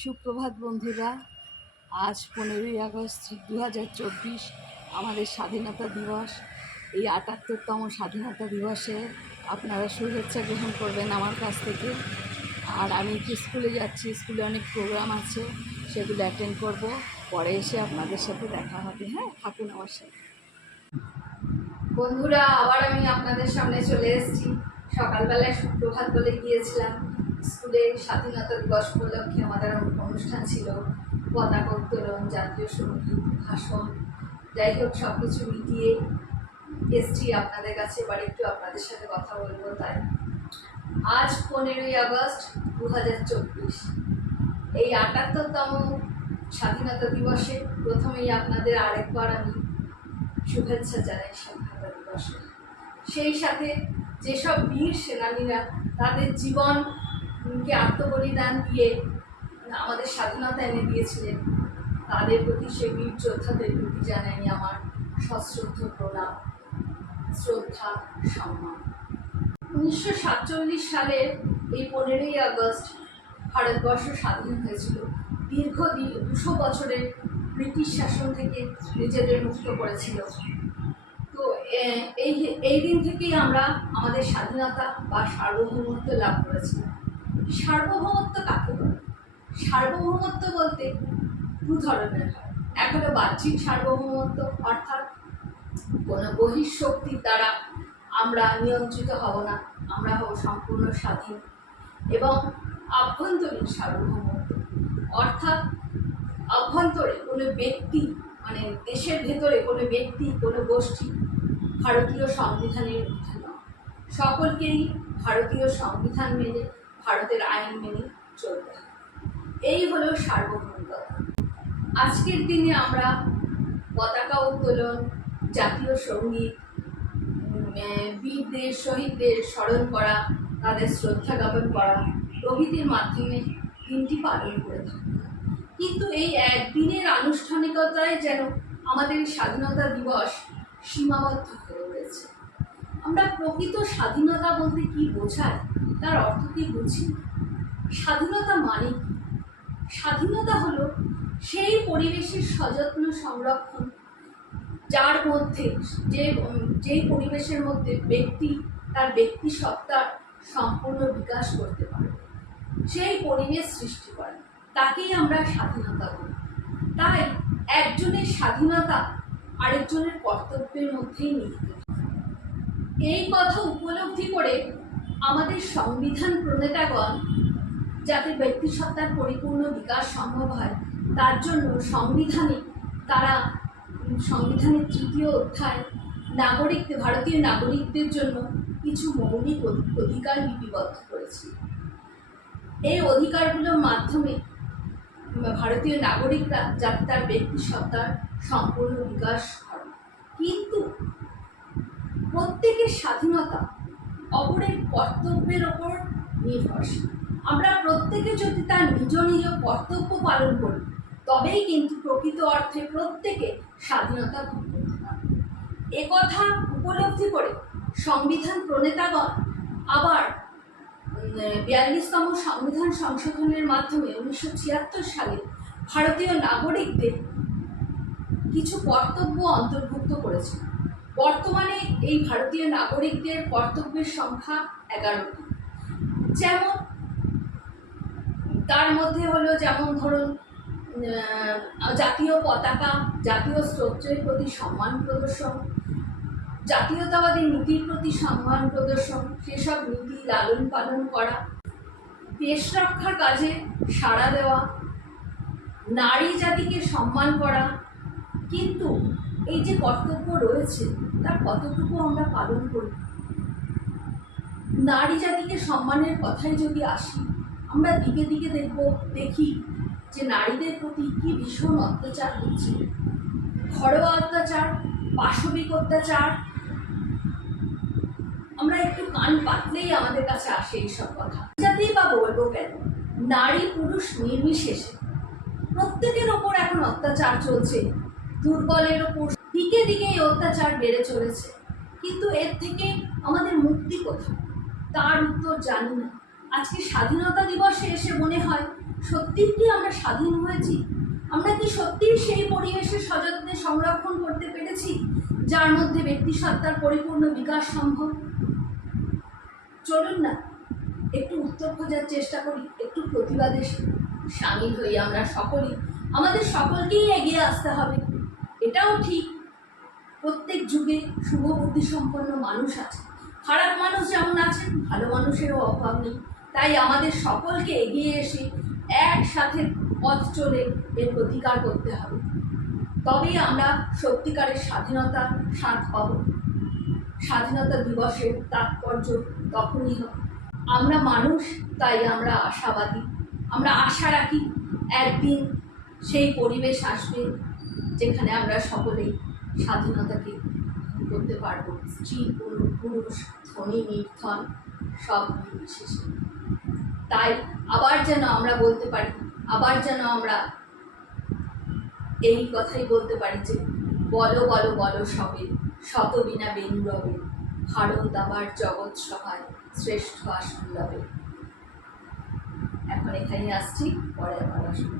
সুপ্রভাত বন্ধুরা। আজ 15ই আগস্ট 2024 আমাদের স্বাধীনতা দিবস। এই 78তম স্বাধীনতা দিবসে আপনারা শুভেচ্ছা গ্রহণ করবেন আমার কাছ থেকে। আর আমি একটু স্কুলে যাচ্ছি, স্কুলে অনেক প্রোগ্রাম আছে, সেগুলো অ্যাটেন্ড করব। পরে এসে আপনাদের সাথে দেখা হবে। হ্যাঁ, থাকুন আমার সাথে। বন্ধুরা, আবার আমি আপনাদের সামনে চলে এসেছি। সকালবেলায় সুপ্রভাত বলে গিয়েছিলাম। স্কুলে স্বাধীনতা দিবস উপলক্ষে আমাদের অনুষ্ঠান ছিল, পতাকা উত্তোলন, জাতীয় সঙ্গীত, ভাষণ, যাই হোক সব কিছু মিটিয়ে এসছি আপনাদের কাছে। এবার একটু আপনাদের সাথে কথা বলবো। তাই আজ 15ই আগস্ট 2024, এই 78তম স্বাধীনতা দিবসে প্রথমেই আপনাদের আরেকবার আমি শুভেচ্ছা জানাই স্বাধীনতা দিবসে। সেই সাথে যেসব বীর সেনানীরা তাদের জীবনকে আত্মবলিদান দিয়ে আমাদের স্বাধীনতা এনে দিয়েছিলেন, তাদের প্রতি সেই বীর যোদ্ধাদের প্রতি জানাই আমার সশ্রদ্ধ প্রণাম, শ্রদ্ধা, সম্মান। 1947 সালের এই 15ই আগস্ট ভারতবর্ষ স্বাধীন হয়েছিল। দীর্ঘ 200 বছরের ব্রিটিশ শাসন থেকে নিজেদের মুক্ত করেছিল। তো এই দিন থেকেই আমরা আমাদের স্বাধীনতা বা সার্বভৌমত্ব লাভ করেছিলাম। সার্বভৌমত্ব কাকে বলে? সার্বভৌমত্ব বলতে দু ধরনের হয়। এক হলো বাহ্যিক সার্বভৌমত্ব, অর্থাৎ কোনো বহিঃশক্তির দ্বারা আমরা নিয়ন্ত্রিত হব না, আমরা হব সম্পূর্ণ স্বাধীন। এবং আভ্যন্তরীণ সার্বভৌমত্ব, অর্থাৎ অভ্যন্তরে কোনো ব্যক্তি, মানে দেশের ভেতরে কোনো ব্যক্তি, কোনো গোষ্ঠী ভারতীয় সংবিধানের ঊর্ধ্বে নয়। সকলকেই ভারতীয় সংবিধান মেনে, ভারতের আইন মেনে চলতে হবে। এই হলো সার্বভৌমত্ব। আজকের দিনে আমরা পতাকা উত্তোলন, জাতীয় সঙ্গীত, বীরদের, শহীদদের স্মরণ করা, তাদের শ্রদ্ধা জ্ঞাপন করা প্রভৃতির মাধ্যমে দিনটি পালন করে থাকি। কিন্তু এই একদিনের আনুষ্ঠানিকতায় যেন আমাদের স্বাধীনতা দিবস সীমাবদ্ধ হয়ে রয়েছে। আমরা প্রকৃত স্বাধীনতা বলতে কি বোঝায়, তার অর্থ কি বুঝি? স্বাধীনতা মানে কি? স্বাধীনতা হলো সেই পরিবেশের সযত্ন সংরক্ষণ যার মধ্যে, যেই পরিবেশের মধ্যে ব্যক্তি তার ব্যক্তি সত্তার সম্পূর্ণ বিকাশ করতে পারে, সেই পরিবেশ সৃষ্টি করে, তাকেই আমরা স্বাধীনতা বলি। তাই একজনের স্বাধীনতা আরেকজনের কর্তব্যের মধ্যেই নিহিত। এই কথা উপলব্ধি করে আমাদের সংবিধান প্রণেতাগণ যাতে ব্যক্তিসত্তার পরিপূর্ণ বিকাশ সম্ভব হয়, তার জন্য তারা সংবিধানের 3য় অধ্যায় ভারতীয় নাগরিকদের জন্য কিছু মৌলিক অধিকার লিপিবদ্ধ করেছে। এই অধিকারগুলোর মাধ্যমে ভারতীয় নাগরিকরা যাতে তার ব্যক্তিসত্তার সম্পূর্ণ বিকাশ করে। কিন্তু প্রত্যেকের স্বাধীনতা অপরের কর্তব্যের ওপর নির্ভরশীল। আমরা প্রত্যেকে যদি তার নিজ নিজ কর্তব্য পালন করি, তবেই কিন্তু প্রকৃত অর্থে প্রত্যেকে স্বাধীনতা ভোগ করতে পারে। একথা উপলব্ধি করে সংবিধান প্রণেতাগণ আবার 42তম সংবিধান সংশোধনের মাধ্যমে 1976 সালে ভারতীয় নাগরিকদের কিছু কর্তব্য অন্তর্ভুক্ত করেছে। বর্তমানে এই ভারতীয় নাগরিকদের কর্তব্যের সংখ্যা 11টি। যেমন তার মধ্যে হলো, যেমন ধরুন, জাতীয় পতাকা, জাতীয় স্তোত্রের প্রতি সম্মান প্রদর্শন, জাতীয়তাবাদী নীতির প্রতি সম্মান প্রদর্শন, সেসব নীতি লালন পালন করা, দেশ রক্ষার কাজে সাড়া দেওয়া, নারী জাতিকে সম্মান করা। কিন্তু এই যে কর্তব্য রয়েছে, তার কতটুকু আমরা পালন করি? নারী জাতিকে সম্মানের কথাই যদি আসি, আমরা দিকে দিকে দেখি যে নারীদের প্রতি কি ভীষণ অত্যাচার হচ্ছে। ঘরোয়া অত্যাচার, পাশবিক অত্যাচার, আমরা একটু কান পাতলেই আমাদের কাছে আসে এইসব কথা। যাতেই বা বলবো কেন, নারী পুরুষ নির্বিশেষে প্রত্যেকের ওপর এখন অত্যাচার চলছে। দুর্বলের ওপর দিকে দিকে এই অত্যাচার বেড়ে চলেছে। কিন্তু এর থেকে আমাদের মুক্তি কোথায়, তার উত্তর জানি না। আজকে স্বাধীনতা দিবসে এসে মনে হয় সত্যিই কি আমরা স্বাধীন হয়েছি? আমরা কি সত্যিই সেই পরিবেশের সযত্নে সংরক্ষণ করতে পেরেছি যার মধ্যে ব্যক্তিসত্তার পরিপূর্ণ বিকাশ সম্ভব? চলুন না একটু উত্তর খোঁজার চেষ্টা করি, একটু প্রতিবাদে সামিল হই আমরা সকলেই। আমাদের সকলকেই এগিয়ে আসতে হবে। এটাও ঠিক, প্রত্যেক যুগে শুভ বুদ্ধি সম্পন্ন মানুষ আছে, খারাপ মানুষ যেমন আছেন, ভালো মানুষেরও অভাব নেই। তাই আমাদের সকলকে এগিয়ে এসে একসাথে পথ চলে এর প্রতিকার করতে হবে। তবেই আমরা সত্যিকারের স্বাধীনতার স্বাদ পাব। স্বাধীনতা দিবসের তাৎপর্য তখনই হবে। আমরা মানুষ, তাই আমরা আশাবাদী। আমরা আশা রাখি একদিন সেই পরিবেশ আসবে যেখানে আমরা সকলেই স্বাধীনতাকে করতে পারবো, স্ত্রী পুরুষ, ধনী নির্ধন সব নির্বিশেষে। তাই আবার যেন আমরা বলতে পারি, আবার যেন আমরা এই কথাই বলতে পারি যে বলো বলো বলো সবে, শত বিনা বেনুরবে, ভারত আবার জগৎ সভায় শ্রেষ্ঠ আসন লবে। এখন এখানে আসছি, পরে আবার আসবো।